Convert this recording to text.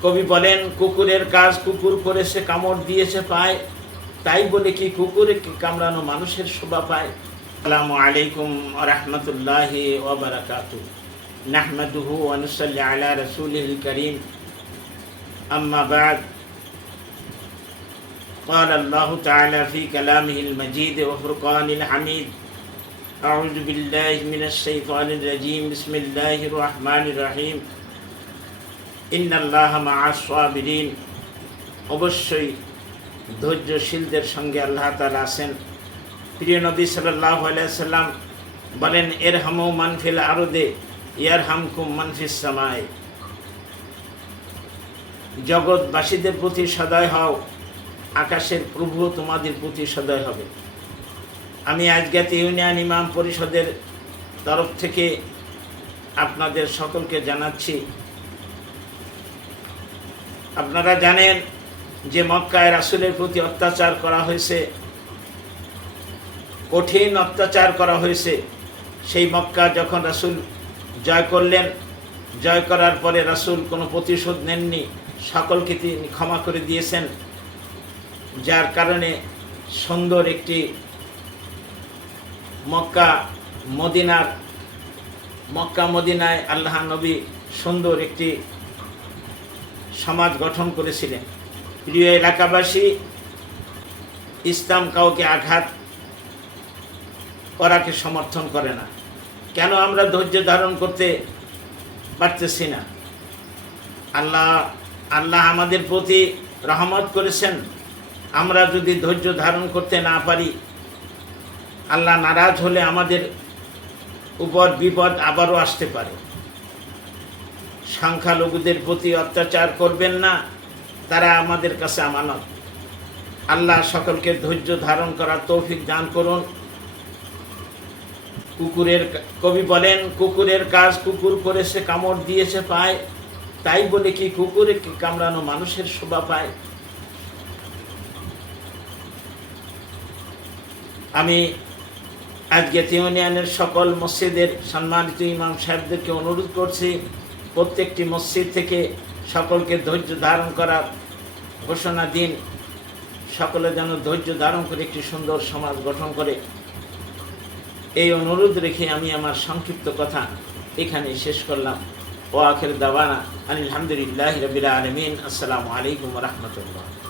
কবি বলেন কুকুরের কাজ কুকুর করেছে কামড় দিয়েছে পায় তাই বলে কি কুকুরে কি কামড়ানো মানুষের শোভা পায় আসসালামু আলাইকুম রহমতুল্লাহ ওবরাকাতু নাহমাদুহু ওয়ানুসাল্লি আলা রাসূলিল করিম আম্মা বাদ قال الله تعالى في كلامه المجيد وفرقان الحميد أعوذ بالله من الشيطان الرجيم بسم الله الرحمن الرحيم ইন্নাল্লাহ মাসাবিরিন অবশ্যই ধৈর্যশীলদের সঙ্গে আল্লাহ তালা আছেন। প্রিয় নবী সাল্লাহ আলাইসাল্লাম বলেন এর হামো মানফিল আরদে ইয়ার হামকুম মানফিস সামায় জগৎবাসীদের প্রতি সদয় হও, আকাশের প্রভু তোমাদের প্রতি সদয় হবে। আমি আজগাতে ইউনিয়ন ইমাম পরিষদের তরফ থেকে আপনাদের সকলকে জানাচ্ছি আপনারা জানেন যে মক্কায় রাসুলের প্রতি অত্যাচার করা হয়েছে, কঠিন অত্যাচার করা হয়েছে। সেই মক্কা যখন রাসুল জয় করলেন, জয় করার পরে রাসুল কোনো প্রতিশোধ নেননি, সকলকে তিনি ক্ষমা করে দিয়েছেন, যার কারণে সুন্দর একটি মক্কা মদিনার মক্কা মদিনায় আল্লাহ নবী সুন্দর একটি সমাজ গঠন করেছিলেন। প্রিয় এলাকাবাসী, ইসলাম কাউকে আঘাত করাকে সমর্থন করে না। কেন আমরা ধৈর্য ধারণ করতে পারতেছি না? আল্লাহ আল্লাহ আমাদের প্রতি রহমত করেছেন। আমরা যদি ধৈর্য ধারণ করতে না পারি, আল্লাহ নারাজ হলে আমাদের উপর বিপদ আবারও আসতে পারে। সংখ্যালঘুদের প্রতি অত্যাচার করবেন না, তারা আমাদের কাছে আমানত। আল্লাহ সকলকে ধৈর্য ধারণ করার তৌফিক দান করুন। কুকুরের কবি বলেন, কুকুরের কাজ কুকুর করেছে কামড় দিয়েছে পায়। তাই বলে কি কুকুরে কি কামড়ানো মানুষের শোভা পায়? আমি আজকে ইউনিয়নের সকল মসজিদের সম্মানিত ইমাম সাহেবদেরকে অনুরোধ করছি প্রত্যেকটি মসজিদ থেকে সকলকে ধৈর্য ধারণ করার ঘোষণা দিন। সকলে যেন ধৈর্য ধারণ করে একটি সুন্দর সমাজ গঠন করে। এই অনুরোধ রেখে আমি আমার সংক্ষিপ্ত কথা এখানে শেষ করলাম। ও আখের দাবানা আলহামদুলিল্লাহ রবিল আলমিন। আসসালামু আলাইকুম রহমতুল্লাহ।